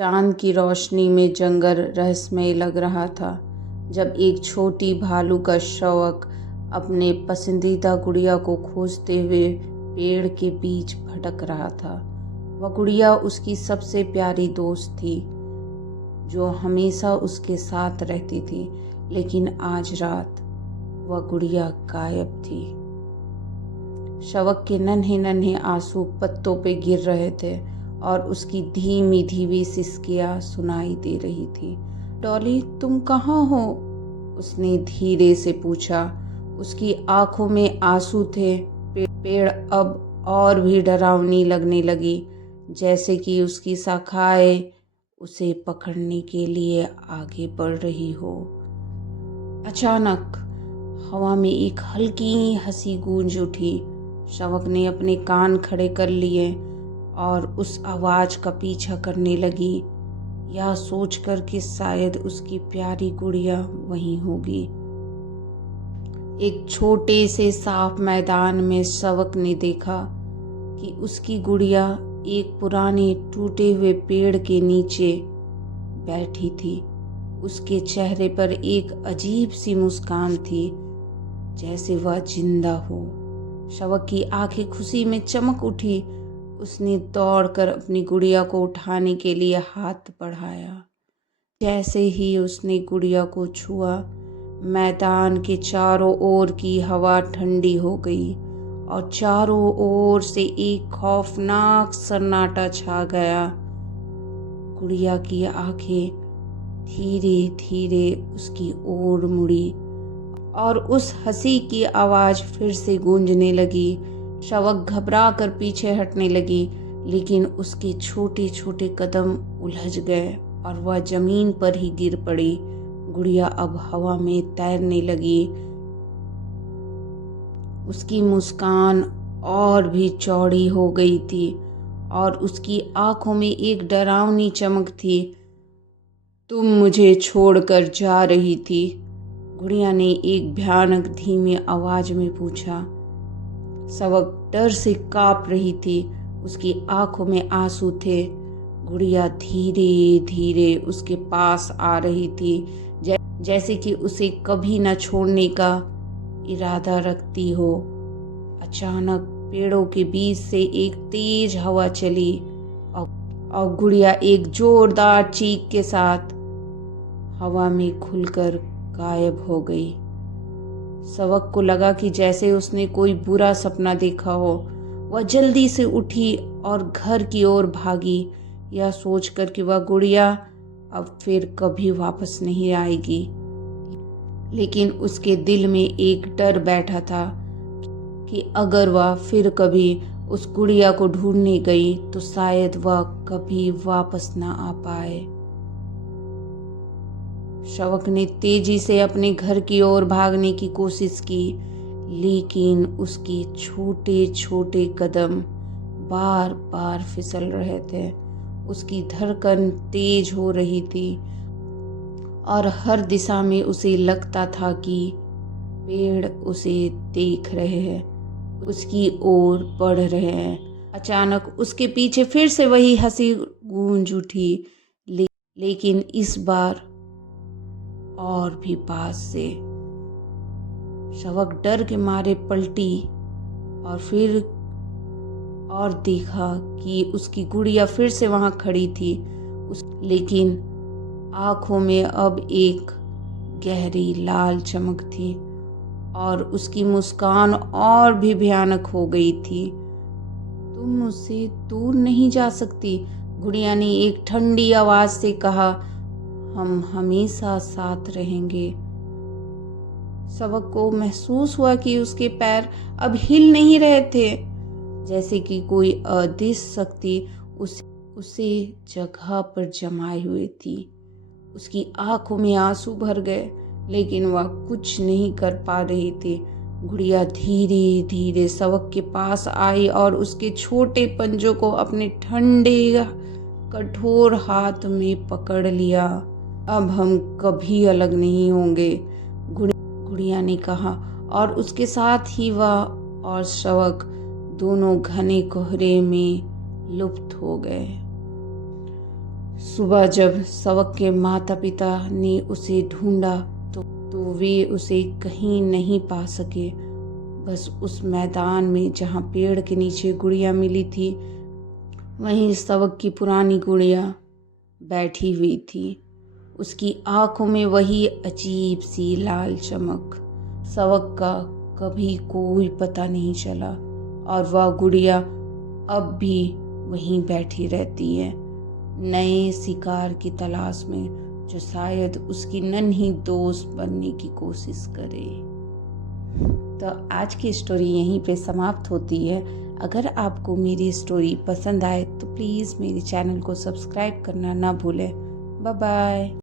चांद की रोशनी में जंगल रहस्यमय लग रहा था। जब एक छोटी भालू का शौक अपने पसंदीदा गुड़िया को खोजते हुए पेड़ के बीच भटक रहा था। वह गुड़िया उसकी सबसे प्यारी दोस्त थी, जो हमेशा उसके साथ रहती थी। लेकिन आज रात वह गुड़िया गायब थी। शवक के नन्हे नन्हे आंसू पत्तों पे गिर रहे थे और उसकी धीमी धीमी सिसकियां सुनाई दे रही थी। डॉली, तुम कहाँ हो? उसने धीरे से पूछा। उसकी आंखों में आंसू थे। पेड़ अब और भी डरावनी लगने लगी, जैसे कि उसकी शाखाएं उसे पकड़ने के लिए आगे बढ़ रही हो। अचानक हवा में एक हल्की हंसी गूंज उठी। शवक ने अपने कान खड़े कर लिए और उस आवाज का पीछा करने लगी, यह सोचकर कि शायद उसकी प्यारी गुड़िया वहीं होगी। एक छोटे से साफ मैदान में शवक ने देखा कि उसकी गुड़िया एक पुराने टूटे हुए पेड़ के नीचे बैठी थी। उसके चेहरे पर एक अजीब सी मुस्कान थी, जैसे वह जिंदा हो। शवक की आंखें खुशी में चमक उठी। उसने दौड़कर अपनी गुड़िया को उठाने के लिए हाथ बढ़ाया। जैसे ही उसने गुड़िया को छुआ, मैदान के चारों ओर की हवा ठंडी हो गई और चारों ओर से एक खौफनाक सन्नाटा छा गया। गुड़िया की आंखें धीरे धीरे उसकी ओर मुड़ी और उस हंसी की आवाज फिर से गूंजने लगी। शवक घबरा कर पीछे हटने लगी, लेकिन उसके छोटे छोटे कदम उलझ गए और वह जमीन पर ही गिर पड़ी। गुड़िया अब हवा में तैरने लगी। उसकी मुस्कान और भी चौड़ी हो गई थी और उसकी आंखों में एक डरावनी चमक थी। तुम मुझे छोड़कर जा रही थी? गुड़िया ने एक भयानक धीमी आवाज में पूछा। शवक डर से कांप रही थी। उसकी आंखों में आंसू थे। गुड़िया धीरे धीरे उसके पास आ रही थी, जैसे कि उसे कभी न छोड़ने का इरादा रखती हो। अचानक पेड़ों के बीच से एक तेज हवा चली और गुड़िया एक जोरदार चीख के साथ हवा में खुलकर गायब हो गई। शवक को लगा कि जैसे उसने कोई बुरा सपना देखा हो। वह जल्दी से उठी और घर की ओर भागी, यह सोचकर कि वह गुड़िया अब फिर कभी वापस नहीं आएगी। लेकिन उसके दिल में एक डर बैठा था कि अगर वह फिर कभी उस गुड़िया को ढूंढने गई तो शायद वह कभी वापस ना आ पाए। शवक ने तेजी से अपने घर की ओर भागने की कोशिश की, लेकिन उसके छोटे छोटे कदम बार बार फिसल रहे थे। उसकी धड़कन तेज हो रही थी और हर दिशा में उसे लगता था कि पेड़ उसे देख रहे हैं, उसकी ओर बढ़ रहे हैं। अचानक उसके पीछे फिर से वही हंसी गूंज उठी, लेकिन इस बार और भी पास से। शवक डर के मारे पलटी और फिर और देखा कि उसकी गुड़िया फिर से वहां खड़ी थी। लेकिन आंखों में अब एक गहरी लाल चमक थी और उसकी मुस्कान और भी भयानक हो गई थी। तुम मुझसे दूर नहीं जा सकती, गुड़िया ने एक ठंडी आवाज से कहा। हम हमेशा साथ रहेंगे। शवक को महसूस हुआ कि उसके पैर अब हिल नहीं रहे थे, जैसे कि कोई अदृश्य शक्ति उसे जगह पर जमाए हुए थी। उसकी आंखों में आंसू भर गए, लेकिन वह कुछ नहीं कर पा रही थी। गुड़िया धीरे धीरे शवक के पास आई और उसके छोटे पंजों को अपने ठंडे कठोर हाथ में पकड़ लिया। अब हम कभी अलग नहीं होंगे, गुड़िया ने कहा और उसके साथ ही वह और शवक दोनों घने कोहरे में लुप्त हो गए। सुबह जब सवक के माता पिता ने उसे ढूंढा तो वे उसे कहीं नहीं पा सके। बस उस मैदान में जहाँ पेड़ के नीचे गुड़िया मिली थी, वहीं सवक की पुरानी गुड़िया बैठी हुई थी। उसकी आंखों में वही अजीब सी लाल चमक। सवक का कभी कोई पता नहीं चला और वह गुड़िया अब भी वहीं बैठी रहती है, नए शिकार की तलाश में, जो शायद उसकी नन्ही दोस्त बनने की कोशिश करे। तो आज की स्टोरी यहीं पे समाप्त होती है। अगर आपको मेरी स्टोरी पसंद आए तो प्लीज़ मेरे चैनल को सब्सक्राइब करना ना भूलें। Bye bye.